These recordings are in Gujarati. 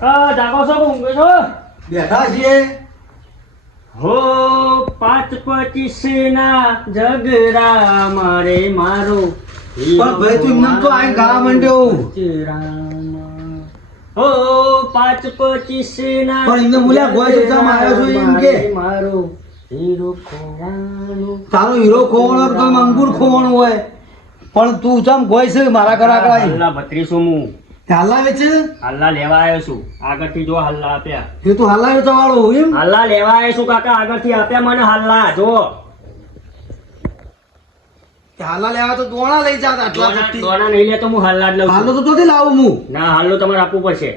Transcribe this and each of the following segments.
કાકા જાગો છો ઊંઘે છો? બેઠા છીએ. હો પાંચ પચીસ ના જગરા મારે મારો. પણ ભાઈ તું એમને તો આઈ ગાવા માંડ્યો હો પાંચ પચીસ ના પણ એમને બોલ્યા ગોય તો ચમ આવ્યો એમ કે? મારો. હીરો ખોવાનો તારો હીરો ખોવાનો તો અંગુર ખોવાનો હોય. પણ તું ચમ ગોય છે મારા ઘર આગળ ભત્રીસો હું હાલાવે છે? હલ્લા લેવા આવ્યો છું. આગળથી જો હલ્લા આપ્યા. એ તું હાલાવે તો વાળો એમ? હલ્લા લેવા આવ્યો છું કાકા આગળથી આપ્યા મને હલ્લા જો. હાલા લેવા તો દોણા લઈ જાત આટલા દોણા દોણા નહીં હું હલ્લા જ લઉં હાલો તો ચોથી લાવું હું. ના હાલો તમારે આપવું પડશે.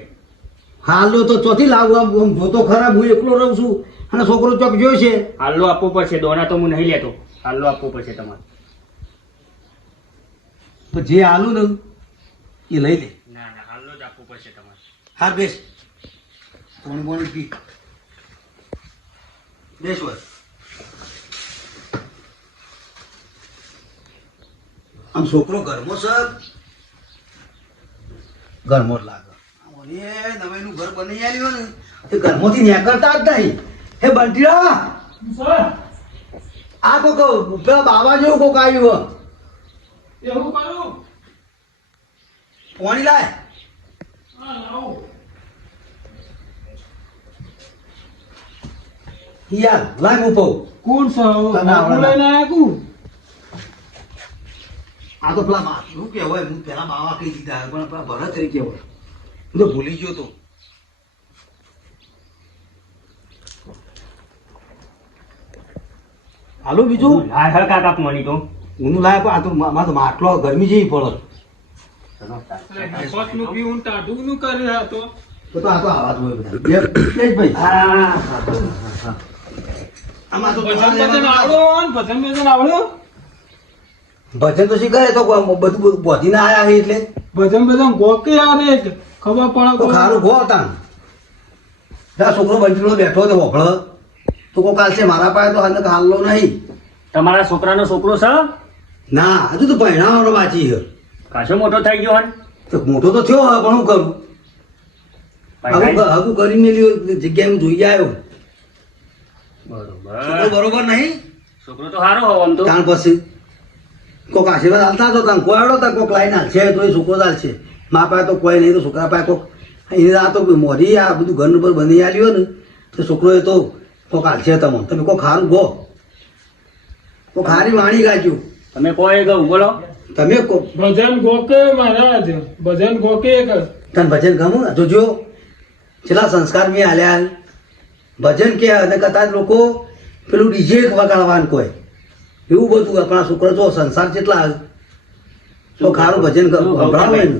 હાલો તો ચોથી લાવું આમ જોતો ખરાબ હું એકલો રહું છું. અને છોકરો ચોક જોયો છે. હાલો આપવું પડશે દોણા તો હું નહીં લેતો. હાલો આપવું પડશે તમારે. જે હાલું ને એ લઈ લે ના ના હાલો જ આપવું પડશે તમારે હાર બેસ કોણ કોણ પી. બેસ હોય. આમ છોકરો ઘરમાં સર ઘરમાં લાગે. ઓલે નવાઈનું ઘર બની આવ્યો ને એ ઘરમાંથી નીકળતા જ નહીં. હે બંટીરા આ કોક પેલા બાવા જેવું કોક આવ્યું એવું કરું? પાણી લાય હા લાવો યાર હું કહું કોણ છો? તને લઈને આયા કું આ તો પેલા મા શું કહેવાય? હું પેલા બાવા કહી દીધા પણ પેલા ભરત તરીકે કહેવાય હું તો ભૂલી ગયો તો. હાલો બીજું? લાય હળ કાકા મળી તો હું લાય પણ આ તો મા મા તો માટલો ગરમી જેવી પડે. પીવું ને કરી રહ્યા તો. આ તો આવાજ હોય બધા. ભાઈ. આમાં તો ભજન તો શીખે તો બધું બધું બોધીને આયા છે એટલે. ભજન ભજન ગોકે એક ખબર પડે તો ખારું ગો તાન. ત્યાં છોકરો બંટીનો બેઠો તો હોભળ તો કોઈ કાલ છે મારા પાસે તો હાલ હાલલો નહીં. તમારા છોકરાનો છોકરો છે? ના હજુ તો પહેણાવાનો બાકી છે કાશો મોટો થઈ ગયો હન? તો મોટો તો થયો હવે પણ હું કરું? હવે હગું કરી મેલ્યું જગ્યાએ હું જોઈ આવ્યો. બરોબર. બરોબર નહીં? છોકરો તો સારો હોવો આમ તો. ત્યાર પછી કોક આશીર્વાદ હાલતા તો તાન કોઈ આવડો તાન કોક લાઈન હાલશે તો એ છોકરો હાલશે. મા પાસે તો કોઈ નહીં તો છોકરા પાસે કોક એને આ તો મોરી આ બધું ઘર પર બની આલ્યું ને તો છોકરો એ તો કોક હાલશે તમે. તમે કોક ખારું ગો કોક હારી વાણી ગાજ્યું તમે કોઈ ગયું બોલો. તમે કોક ભજન ગોકે મહારાજ ભજન ગોકે તને ભજન ગમું ને? જોજો છેલ્લા સંસ્કાર મેં હાલ્યા ભજન કે અને કદાચ લોકો પેલું ડીજે વગાડવાનું કોઈ. એવું બધું આપણા છોકરા જો સંસાર જેટલા તો ખારું ભજન સંભળાવે ને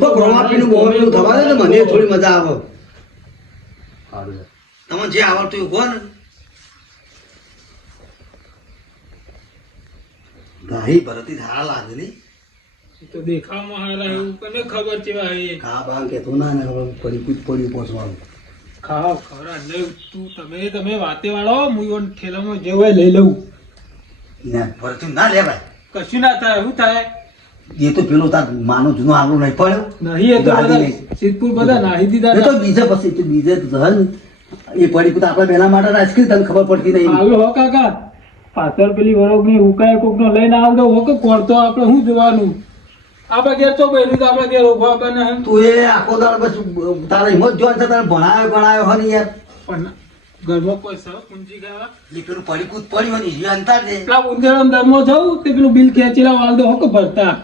કોઈ બ્રહ્માપીનું બહુ થવા દે ને મને થોડી મજા આવે. તમે જે આવડતું એવું કહો ને ગાહી ભરતી સારા લાગે નહીં. તો દેખાવમાં હારા એવું કને ખબર છે ભાઈ? કા બાંકે તો ના ને પડી કૂદ પડી પહોંચવાનું. ખાવ ખરા નહીં તું તમે તમે વાતે વાળો હું ઠેલામાં જે હોય લઈ લઉં. ના પરતું ના લેવાય. કશું ના થાય શું થાય? એ તો પેલો તાર માનો જૂનો આંગળો નહીં પડ્યો. નહીં એ તો બધા નહીં. સિદ્ધપુર બધા નાહી દીધા એ તો બીજે પછી તો બીજે ધન એ પડી તો આપણે પહેલા માટે રાજકીય તને ખબર પડતી નહીં. આવ્યો હો કાકા પાછળ પેલી વરોગની ઉકાય કોક નો લઈને આવતો હો કે કોણ તો આપણે શું જોવાનું? આપણે ઘેર તો પહેલું તો આપણે ઘેર ઊભા બને તું એ આખો દાડો બસ તારા છે તારે ભણાયો ગણાયો હે ને યાર. પણ ઘરમાં કોઈ સહ કુંજી ગયા પડી કૂદ પડ્યું ને એ અંતર દે પેલા ઉંદરમ ધર્મો જવું તે પેલું બિલ ખેંચેલા વાલ દો હો ભરતા?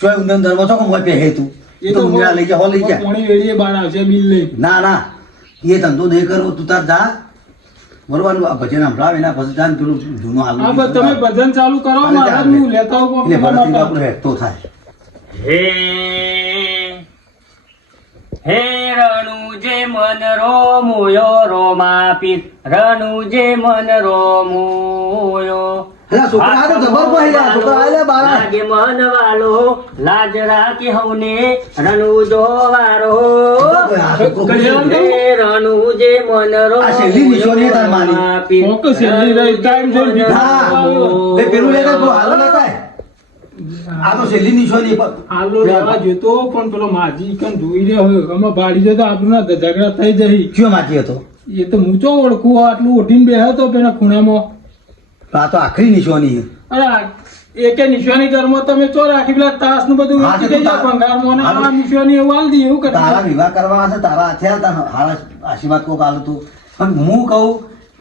જોય ઊંધન ધર્મ છો કે મોય પહે તું. એ તો ઊંધા લઈ જા હો લઈ જા. પોણી વેડીએ બહાર આવશે બિલ લઈ. ના ના એ ધંધો નહીં કરવો તું તાર જા. બરોબર આ ભજન સંભળાવે એના પછી જા ને પેલું જૂનો હાલ તમે ભજન ચાલુ કરો હાલે હું લેતા આવું એટલે કોક આપણો હેઠતો થાય. હે હે રણુજે મન રોમુયો રોમાપી રણુજે મન રોમુયો અલા છોકરા આ તો જબર પહેર્યા છોકરા આલે બારા. લાગે મન વાલો લાજ રાખી હવને રણુજો વારો. આ છોકરો કલ્યાણ હે આ શૈલી નિશાની તાર માની. ઓકે, શૈલી રહી, time જોઈને હા. એ પેલું લેતા તું હાલો લેતા આ તો છેલ્લી નિશાની પર હાલો લેવા જોતો પણ પેલો માજી કન જોઈ રહ્યો હોય આમાં બાળી જતો આપણું ના ઝઘડા થઈ જઈ કયો માજી હતો? એ તો હું ચો ઓળખું આટલું ઓઢીને બેહ્યો હતો પેલા ખૂણામાં. આ તો આખરી નિશાની. અરે એકે નિશાની ઘરમાં તમે ચો રાખી પેલા તાસનું બધું વેચી અને હા, આ નિશાની એવું આલી દી એવું કરે. તારા વિવાહ કરવા છે તારા હથિયાર તારા હારા આશીર્વાદ કોક આલું તું. પણ હું કહું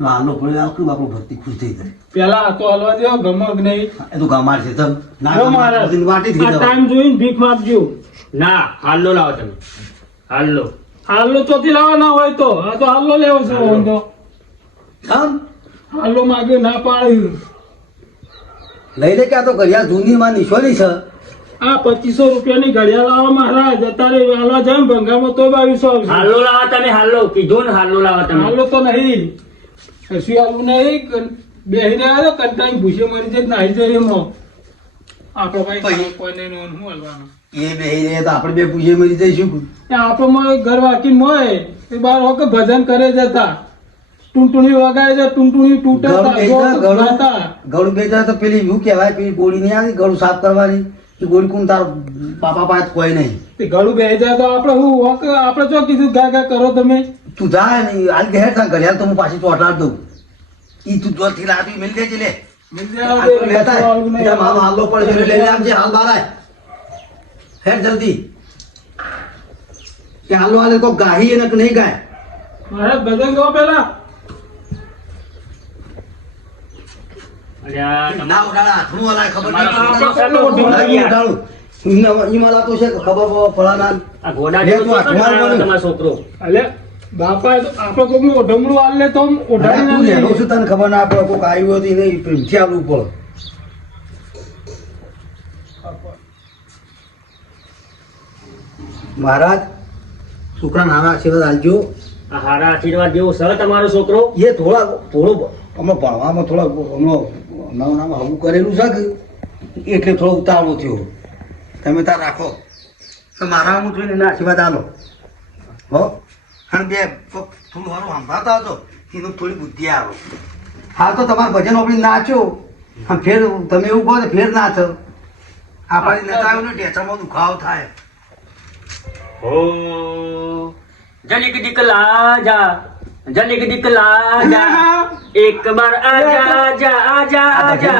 હાલો પડે આખું આપણું ભક્તિ ખુશ થઈ જાય પેલા તો હલવા દો ગમક નહીં. એ તો ગમાર છે ચલ ના જો ગમાર વાટી જ ટાઈમ જોઈને ભીખ માગજો. ના હાલ્લો લાવો તમે. હાલ્લો. હાલો ચોથી લાવવાના હોય તો. આ તો હાલો લેવો છે હાલો. તો આમ હાલો માગે ના પાડ્યું લઈ લે કે આ તો ઘડિયાળ જૂની માં નિશોની છે? આ પચીસો રૂપિયાની ઘડિયાળ લાવો મહારાજ અત્યારે હાલવા જાય ને ભંગારમાં તો બાવીસો આવશે. હાલો લાવો તમે હાલો કીધું ને હાલો લાવો તમે. હાલો તો નહીં. કશું હાલવું નહીં બેસી રહ્યા તો કંટાઈ ભૂસે મરી જાય નાહી જાય એમાં. આપણે ભાઈ? કોઈને નોન શું હાલવાનું? એ બેહી રહ્યા તો આપણે બે પૂછે મરી જઈશું. આપણમાં ઘર વાકી મળે એ બાર હોકે ભજન કરે જતા. ટૂંટણી વગાડે છે ટૂંટણી તૂટે ગળું જાય, જાય તો પેલી શું કહેવાય? પેલી ગોળી નહીં આવી? ગળું સાફ કરવાની? ગોળી કોણ તાર પાપા પાસે કોઈ નહીં? તે ગળું બે જાય તો આપણે હું હોકે આપણે જો કીધું? ગા ગા કરો તમે? તું જા ને આ ઘેર તા ઘડિયાળ તો હું પાછી ચોટાડ દઉં. ઈ તું જોરથી લાવી મિલ દેજે લે. મિલ તો લેતા. બીજા મામા હાલો પડે લઈને આવજે હાલ બાર આય. હેડ જલ્દી. કે હાલો હાલે કો ગાહી એને કે નહીં ગાય? મારા બદન ગો પેલા અરે આ તમારે- ના બાપા ઓઢમણું આલ લે તો ઓઢાડી ના. છું તને ખબર ના પડે કોઈક આવ્યું હતી પ્રેમથી આવવું પડે. મહારાજ છોકરા નાના આશીર્વાદ આલજો આ હારા આશીર્વાદ જેવો સર તમારો છોકરો? એ થોડા થોડો હમણાં ભણવામાં થોડા હમણાં નવા નામાં હવું કરેલું છે એટલે થોડો ઉતાવળો થયો. તમે તાર રાખો. તો મારા હું જોઈને એના આશીર્વાદ આલો. હો? અને બે થોડું સારું સંભાળતા હતો એનું થોડી બુદ્ધિ આવે. હાલ તો તમારે ભજન આપણી નાચો. અને ફેર તમે એવું કહો ફેર નાચો. આપણી નચાયો ને ટેચામાં દુખાવો થાય. હો જલિક દિકલા જા જલિક દિકલા જા એક બાર આજા આજા આજા આજા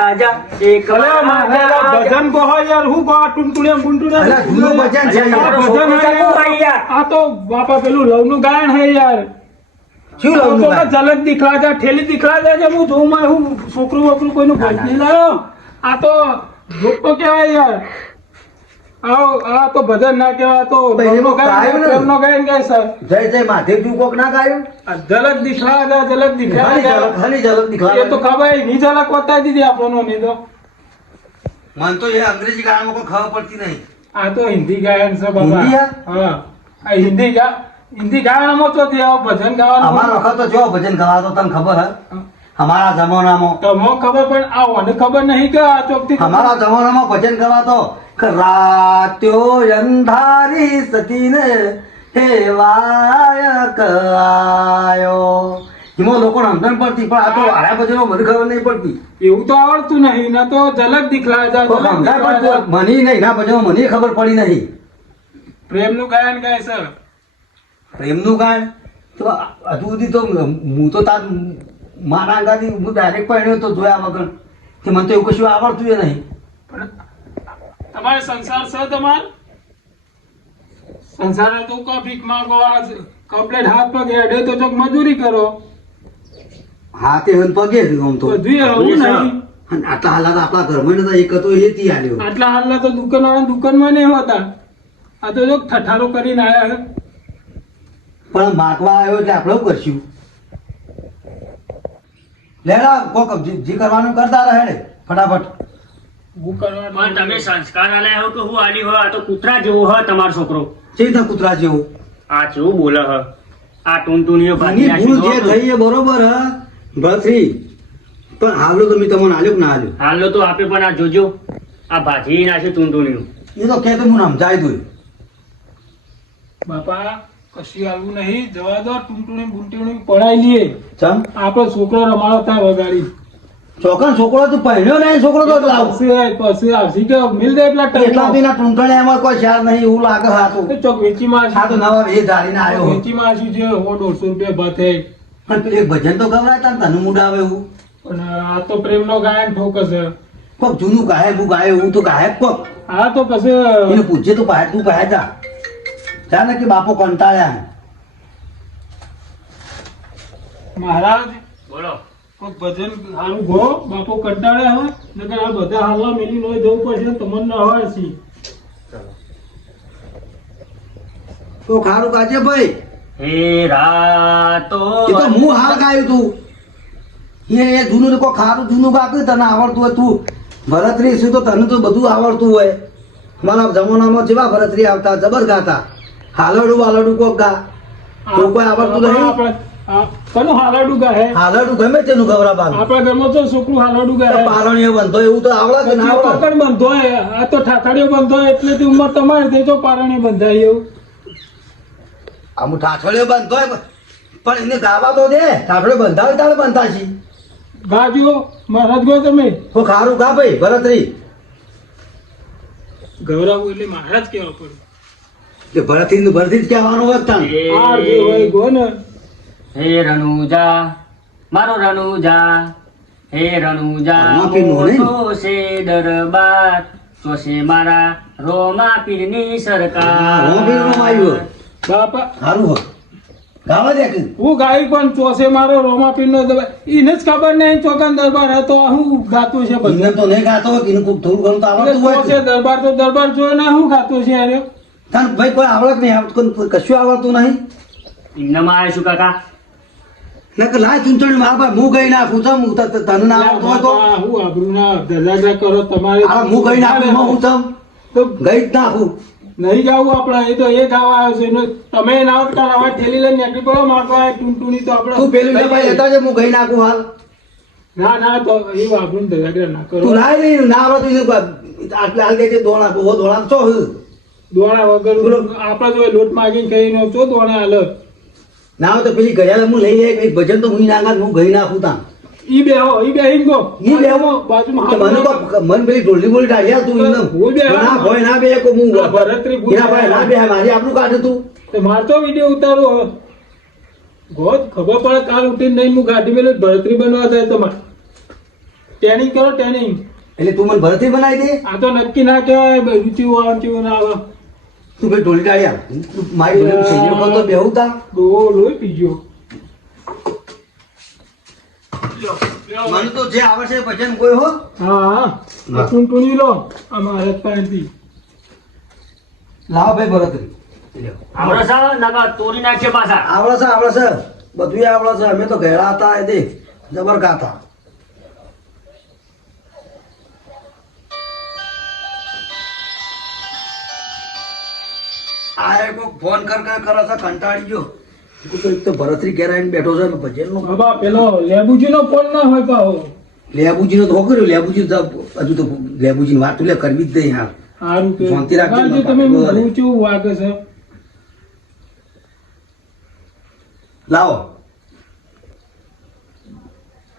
આજા એક બાર મારે ભજન કહો યાર હું આ ટૂંટુણિયા બુંટુણિયા અલા, જૂનું ભજન છે ભજન. આ તો બાપા પેલું લવનું ગાયન હે યાર. શું લવનું તો ગાય? ઝલક દિખલા જા ઠેલી દિખલા જા જે હું જોઉં માં હું છોકરું વોકરું કોઈનું ભોજ નહીં લાયો આ તો જોક તો કહેવાય યાર. આવો આ તો ભજન ના કહેવાય તો ગાયન પ્રેમનો ગાયન ગાય સર જય જય મહાદેવજી કોક ના ગાયું? ઝલક દિખલા જા ઝલક દિખલા. ખાલી જા ઝલક ખાલી એ તો ખબરની ઝલક બતાવી દીધી આપણને નહીં તો. મન તો એ અંગ્રેજી ગાળામાં કોઈ ખબર પડતી નહીં. આ તો હિન્દી ગાયન છે બાબા હા. આ હિન્દી ગા હિન્દી ગાયનમાં તો તે ભજન અમારા ગાવાનું વખત તો જો ભજન ગવાતો તને ખબર હે? અમારા જમાનામાં. તમને ખબર પણ આ મને ખબર નહીં કે આ ચોકથી અમારા જમાનામાં ભજન ગવાતો. રાત્યો અંધારી સતીને હેવાય આયો એમાં લોકોને સમજણ પડતી પણ આ તો આયા પછી મને ખબર નહીં પડતી એવું તો આવડતું નહીં ના તો ઝલક દિખલા જાય મને નહીં ના પછી મને ખબર પડી નહીં. પ્રેમનું ગાયન ગાય સર. પ્રેમનું ગાયન? તો હજુ સુધી તો હું તો તાર મારા અંગાથી હું ડાયરેક્ટ પહેણ્યો તો જોયા વગર. કે મને તો એવું કશું આવડતું એ નહીં. પણ તમારે સંસાર છે તમાર? સંસાર તો કો ભીખ માંગો આ કમ્પ્લેટ હાથ પગે અડે તો ચોક મજૂરી કરો. હાથે હન પગે આમ તો. બધું આવું નહીં. અને આટલા તો આપણા ઘરમાં નતા એક હતો એ થી આલ્યો આટલા હાલા તો દુકાન વાળા દુકાનમાં નહીં હોતા. આ તો જો ઠઠારો કરીને આયા છે. પણ માગવા આવ્યો એટલે આપણે કરશું? લેડા કોક જે કરવાનું કરતા રહે ફટાફટ. પણ તમે સંસ્કાર આલ્યા હો કે હું આલી હો? આ તો કૂતરા જેવો હ તમારો છોકરો. જે રીતના કૂતરા જેવું? આ કેવું બોલે હ? આ ટૂનટૂનીઓ ભાગી ભૂલ જે થઈ એ બરોબર હ. ભત્રી પણ હાલો તમે તમને આલ્યો કે ના આલ્યો? હાલો તો આપે પણ આ જોજો. આ ભાજી નાખી ટૂનટૂનીઓ એ તો કે તો મને સમજાય તું બાપા કશું આવું નહીં. જવા દો ટૂંટુણી બુંટીણી પડાઈ લઈએ. ચમ? આપણો છોકરો રમાડો થાય વગાડી. ચોકન છોકરો તું પહેર્યો ને છોકરો તો લાવ. પછી પછી આવશે કે મિલ દે એટલા એટલા ટકા બીના એમાં કોઈ શેર નહીં એવું લાગે હાથું. ચોક વેચી માં આ તો નવા એ ધારીને આવ્યો વેચી માં આવ્યું છે હો દોઢસો રૂપિયા ભાથે. પણ પેલું એક ભજન તો ગવરાય ને તને મૂડ આવે એવું. પણ આ તો પ્રેમનો ગાયન ફોકસ છે કોક જૂનું ગાય હું ગાય હું તો ગાયબ કોક. આ તો પછી એને પૂછજે તો પાય તું પાય જા. જા ને કે બાપો કંટાળ્યા મહારાજ? બોલો. કોક ભજન સારું ગો બાપો કંટાળે હોય નકર આ બધા હાલવા મેલી નો જવું પડશે તમને ના હોય છે તો ખારું કાજે ભાઈ. હે રાતો એ તો હું હાલ ગાયું તું. એ એ જૂનું કો ખારું જૂનું ગાતું તને આવડતું હોય તું. ભરતરી શું તો તને તો બધું આવડતું હોય. મારા જમાનામાં જેવા ભરતરી આવતા જબર ગાતા. હાલડું વાલડું કોક ગા. કોઈ આવડતું નહીં? કનું હાલાડું ગાહે હાલડું ગમે તેનું ગવરાબાનું આપણા ઘરમાં તો છોકરું હાલાડું ગાહે પારણીઓ બંધો એવું તો આવડા કે ના આવડા? પકડ બંધો હોય આ તો ઠાઠડીઓ બંધો હોય એટલે તે ઉંમર તમારી તે તો પારણે બંધાય એવું. આમ ઠાઠડીઓ બંધો પણ એને ગાવા તો દે ઠાઠડીઓ બંધાવે તારે બંધા છે ગાજો મહારાજ ગયો તમે? હો ખારું ગા ભાઈ ભરતરી. ગૌરવ એટલે મહારાજ કેવા પડે. કે ભરતરી ભરતરી જ કહેવાનું આ જે હોય ગો ને હે રણુજા મારો રણુજા હે રણુજા રોમા પીરનું? ચોસે દરબાર ચોસે મારા રોમા પીરની સરકાર. હા, રોમા પીરનું આવ્યું. બાપા સારું હોય ગાવા દે કે હું ગાય પણ ચોસે મારો રોમાપીર નો દરબાર. એને જ ખબર નહીં ચોકાન દરબાર હતો. હું ગાતું છે બધું. તો નહીં ગાતો કોક થોડું ઘણું તો આવડતું હોય ચોસે દરબાર તો દરબાર જોયો ને હું ગાતું છે અરે તાન ભાઈ કોઈ આવડત નહીં આવડતું કશું આવડતું નહીં? ઇન્નમાં આવે શું કાકા. નકર લાય ચૂંટણી માં ભાઈ હું ગઈ નાખું છું હું ત- ત- તને ના તો બાપા, હું આબરૂ ના ધજાગરા કરો તમારે હું ગઈ નાખું હું છું તો ગઈ જ નાખું. નહીં જાવું આપણે એ તો એ ગાવા આવ્યો છે. એનો તમે ના આવત આવા ઠેલી લઈને નીકળી પડો મારવા ટૂંટૂની તો આપણે તું પેલું ને ભાઈ લેતા જે હું ગઈ નાખું હાલ. ના ના તો એ વાપરું ધજાગરા ના કરો. તું લાય નહીં ના આવડતું એને આટલે હાલ દેજે છે દોણા બહુ દોણા છો હે. દોણા વગર આપણે જો લોટ માગીને ખાઈને ચો દોણા હાલ. ના હોય તો પેલી ગયા હું લઈ લે ભજન તો હું ના હું ગઈ નાખું તા ઈ બેહો ઈ બેહીને ગો. ઈ બે હો. બાજુ મને તો મન પેલી ઢોલી બોલી ડાળ્યા તું હું બે ના ભોય ના બે કો હું ભરતરી એના ભાઈ ના બે મારી આપણું કાઢ તું. તે મારતો વિડિયો ઉતારો ગોત ખબર પડે કાલ ઉઠીને નહીં હું ગાડી મેલે ભરતરી બનવા જાય તમારે ટ્રેનિંગ કરો ટ્રેનિંગ એટલે તું મને ભરતરી બનાવી દે? આ તો નક્કી ના કહેવાય આવે ઊંચી ના આવે તું ભાઈ ઢોલી ડાળ્યા તું મારી જોડે સૈન્ય કરતો બેહું તા. લોહી પીજો મને તો જે આવડશે એ ભજન કોઈ હો. હા ટૂંટૂણી લો આ મહારાજ પાસેથી લાવ ભાઈ ભરતરી. આપણે સર નકા તોડી નાખીએ પાછા. આવડે છે આવડે છે. બધું આવડે છે. અમે તો ગયા હતા એ દે જબર ગાતા આ એક ફોન કર કર કરે છે કંટાળી ગયો એક તો ભરતરી ઘેર આવીને બેઠો છે ને ભજન નો બાબા પેલો લેબુજી નો ફોન ના હોય પાહો. લેબુજી નો તો કર્યો લેબુજી હજુ તો લેબુજી વાત લે કરવી જ નહીં હાલ સારું કે શાંતિ રાખજો તમે બોલો. કેવું વાગે છે? લાવો.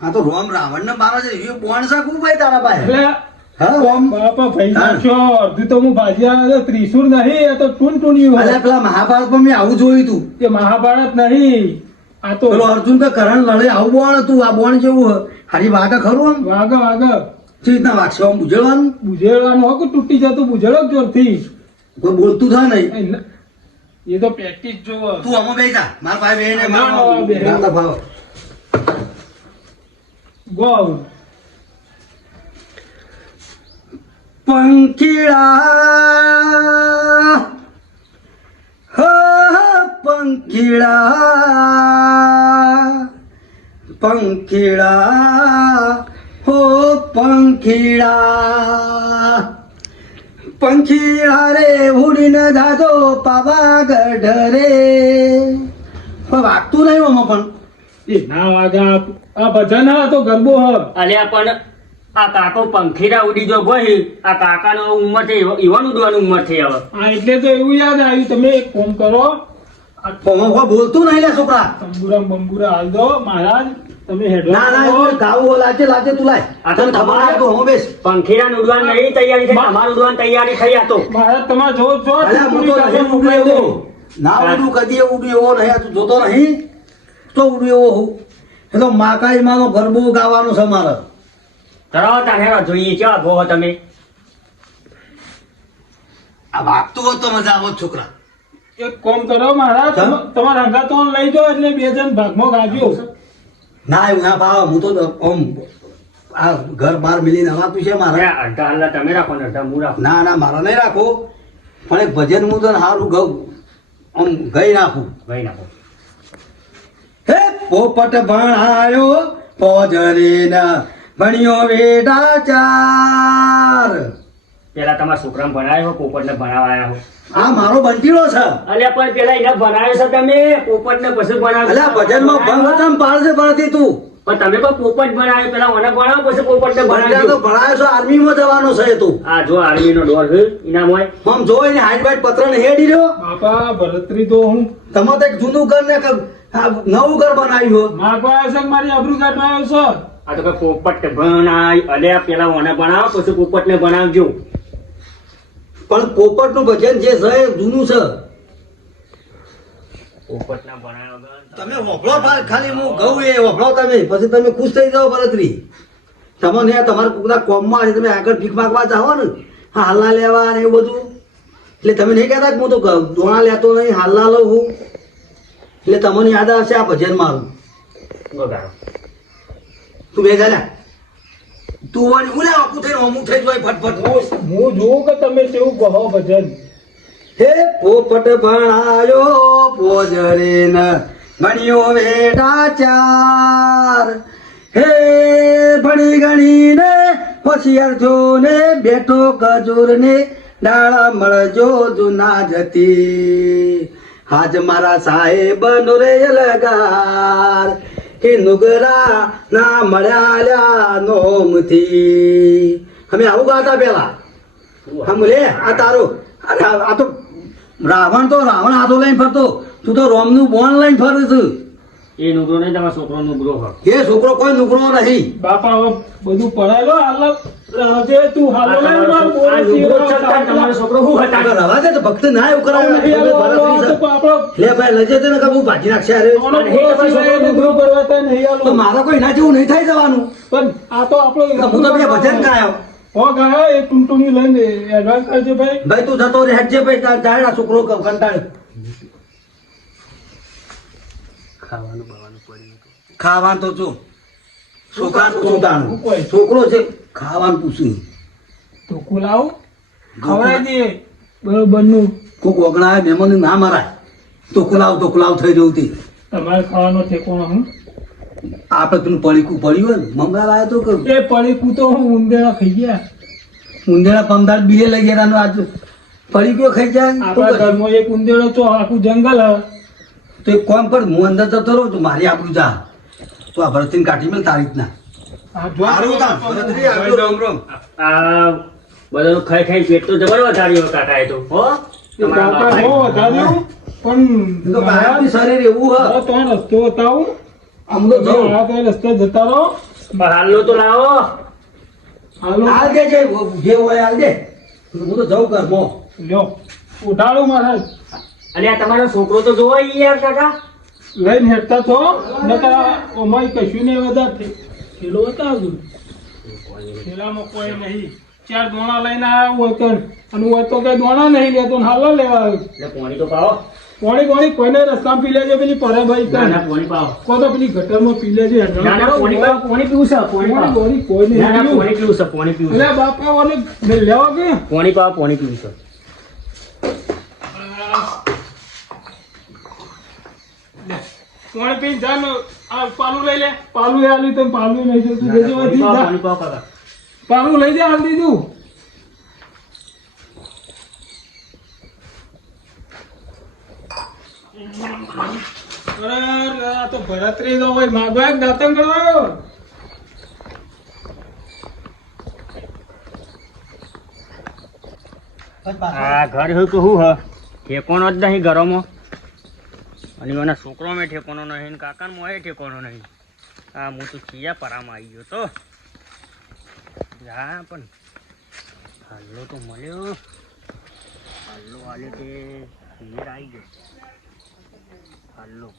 હા તો રોમ રાવણ ને મારો છે એ બોણ ખૂબ ભાઈ તારા ભાઈ એટલે બાપા. નાખ્યો અડધું તો હું હતો ત્રિશુળ નહીં તો ટૂનટૂન્યું હોય. પેલા મહાભારતમાં મેં આવું જોયું તું. મહાભારત નહીં આ તો પેલો અર્જુન કે કરણ લડે આવું બોણ તું આ બોણ જેવું. હારી વાગે ખરું વાગ વાગ રીતના વાગશે આમ બુજળવાનું બુઝેડવાનું હોય કે તૂટી જતું બુજેડો જ જોરથી? કોઈ બોલતું થાય નહીં. એ તો પ્રેક્ટિસ જો તું અમો બેસી મારા ભાઈ બેહીને ગો ના, મારો બેહી. ગાતા ભાવ ગો પંખીડા હો પંખીડા પંખીડા હો પંખીડા પંખીડા રે ઉડીને જાજો પાવાગઢ રે હવે વાગતું નહીં આમાં પણ એ ના વાગા આ ભજન હા તો ગરબો હ અલ્યા પણ આ કાકો પંખીરા ઉડી જો ગોહી. આ કાકાનો ઉંમર છે ઈવાનું ઉડવાનું ઉંમર છે હવે. હા એટલે તો એવું યાદ આવ્યું. તમે એક ફોન કરો. આ કોઈ બોલતું નહીં લે છોકરા. તંબુરા બંબુરા હાલ દો મહારાજ. તમે હેડ. ના ના ગાવું હોય, લાજે લાજે તું લાય. આ તો તને તમારે- તો હું બેસ. પંખીરા ઉડવાની નહીં તૈયારી થઈ તમારું ઉડવાની તૈયારી થઈ આ તો. મારા તમારે જો જો હું તો નહીં કાઢો, ના ઉડું કદી ઉડ્યો એવો નહીં. આ તું જોતો નહીં? તો ઉડ્યો એવો હું. એ તો માનો ગરબો ગાવાનો છે મારે. તરત તાને જોઈએ કેવા ભો તમે? આ વાગતું હોત તો મજા આવત છોકરા. એક કોમ કરો મારા તમારા હંગાતો લઈ જાઓ એટલે બે જણ ભાગમાં ગાજો. ના એવું ના ભાવ. હું તો આમ આ ઘર બહાર મિલીને હવાતું છે મારે. અડધા હાલના તમે રાખો ને અડધા હું રાખો. ના ના મારા નહીં રાખો. પણ એક ભજન હું તો સારું ગઉં આમ ગઈ નાખું. ગઈ નાખો. હે પોપટ ભણાયો પોજરીના ભણ્યો વેડા ચાર પેલા તમારા છોકરાને ભણાયો પોપટને ભણાવાયા હો આ મારો બંટીડો છે. અલ્યા પણ પેલા એને ભણાયો છે તમે? પોપટને પછી ભણાવ્યો અલ્યા ભજનમાં ભંગ તમ પાડશે પડતી તું? પણ તમે પણ પોપટ ભણાયો પેલા મને ભણાવો પછી પોપટને ભણાવ્યો તો ભણાવ્યો ભણાયો છે આર્મીમાં જવાનો છે તું. આ જો આર્મીનો ડોર છે ઇનામ હોય. આમ જોઈ એને હાઈટ બાઈટ પત્ર ને હેડી રહ્યો. બાપા ભરતરી તો હું. તમે તો એક જૂનું ઘર ને નવું ઘર બનાવ્યું હો આવ્યો છે મારી આબરૂ કાઢવાયો આવ્યો છે. આ તો કઈ પોપટ ભણાય અલ્યા પેલા મને ભણાવો પછી પોપટને ભણાવજો. પણ પોપટનું ભજન જે છે એ જૂનું છે. પોપટને ભણાયો વગર તમે પા- ખાલી હું કહું એ વફળો તમે પછી તમે ખુશ થઈ જાઓ ભરતરી. તમને તમારા કોકના કોમમાં છે તમે આગળ ભીખ માગવા જાઓ ને હાલના લેવા ને એવું બધું. એટલે તમે નહીં કહેતા કે હું તો દોણા લેતો નહીં હાલના લઉં હું. એટલે તમને યાદ આવશે આ ભજન મારું. વગાડો. તું બે જા તું વળી હું આપું થઈને અમુક થઈ જાય ફટફટ હું- જોઉં કે તમે કેવું કહો ભજન? હે પોપટ ભણાયો પોજરે ન વેડા ચાર. હે ભણી ગણી ને હોશિયાર જો ને બેઠો ગજુર ને ડાળા મળજો જુના જતી. હાજ મારા સાહેબ નો રે લગાર કે નુગરા ના મળ્યા નોમથી. અમે આવું ગાતા પેલા હમ લે, આ તારું. અરે, આ તો રાવણ તો રાવણ હાથો લઈને ફરતો. તું તો રોમનું બોન લઈને ફરે છે એ નુગરો નહીં તમારો છોકરો નુગરો હોય. એ છોકરો કોઈ નુકરો નહીં. બાપા હવે બધું પડાયેલો હાલ રાજે તું હાલો ને માર તમારો- નુગરો છોકરો હું હતા? કર રવા દે તો ભક્ત ના એવું કરાવે. નથી લે ભાઈ લજે તને કે હું ભાજી નાખશે અરે. નુગરો કરવા તો નહીં આલો તો મારા કોઈ ના જેવું નહીં થાય જવાનું. પણ આ તો આપણો હું તો બે ભજન ગાયો. હો ગાયો એ ટુંટુની લઈને એડવાન્સ કરજે ભાઈ. ભાઈ તું જતો રે હેડજે ભાઈ તાર આ છોકરો કંટાળે. ખાવાનું બાવાનું પડ્યું ખાવાનું તો જો છોકરા છે ખાવાનું પૂછું તો કુલાવ ખવડાવી દઈએ. બરોબરનું કોક ઓગણાવે મહેમાન ના મરાય. તો કુલાવ તો કુલાવ થઈ જવું હતી. તમારે ખાવાનો ઠેકોણો હું આપણે પેલું પડીકું પડ્યું હોય ને લાવ્યો તો કે એ પડીકું તો હું ઉંદેડા ખાઈ ગયા. ઉંદેડા પમદાર બીજે લઈ ગયા આજ. પડીકું ખાઈ જાય આપણા ઘરમાં એક ઉંદેડો તો આખું જંગલ હે. તો એક કોમ કર હું અંદર જતો રહું તો મારી આપણું જા. તો આ ભરતીને કાઢી મેલ તારી રીતના. જો બધાનું ખાઈ ખાઈ પેટ તો જબર વધાર્યો કાકાએ તો હો? કાકા વધાર્યું એ તો પણ શરીર એવું હ તો રસ્તો બતાવું. આમ તો જવું આ તો રસ્તે જતા રહો. હાલનો તો લાવો. હાલો. હાલ દે જે જે હોય હાલ દે. હું તો જઉં ઘરમાં. લ્યો ઉઠાડો મહારાજ આ તમારો છોકરો તો જોવો યાર કાકા. લઈને હેઠતા તો નતા અમારી કશું નહીં વધારે થેલો બતાવજો ખેલામાં કોઈ નહીં. ચાર દોણા લઈને આવ્યા હોય તો અને હોય તો કઈ દોણા નહીં લેતો હાલો લેવા આવ્યો. પોણી તો પાવો પાણી પાણી કોઈને રસ્તામાં પી લેજો પેલી પરે ભાઈ ના પાણી પાવો કો તો પેલી ગટરમાં પી લેજો ના ના પોણી પાવો પાણી પીવું છે પાણી પોણી પાવો પાણી ના ના. પીવું. છે પાણી પીવું છે. બાપા ઓલે લેવા કે? પોણી પાવો પાણી પીવું છે. પોણી પી જાન આ પાલું લઈ લે. પાલું એ આલી તો પાલું લઈ જોતું. ના, ના, જજો વધી જા. પાલું લઈ જા હાલ દીધું અરે આ તો ભરતરી તો હોય. માગવા દાતન કરવા આ ઘર હું કહું શું હ? ઠેકોનો જ નહીં ઘરોમાં. અને મને છોકરો મેં ઠેકોનો નહીં કાકાને કાકાનો ઠેકોનો નહીં. હા હું તો ખીયા પરામાં આવી ગયો તો. હા પણ. હાલો તો મળ્યો. હાલો આલે તે ખીર આવી ગયો. હાલો.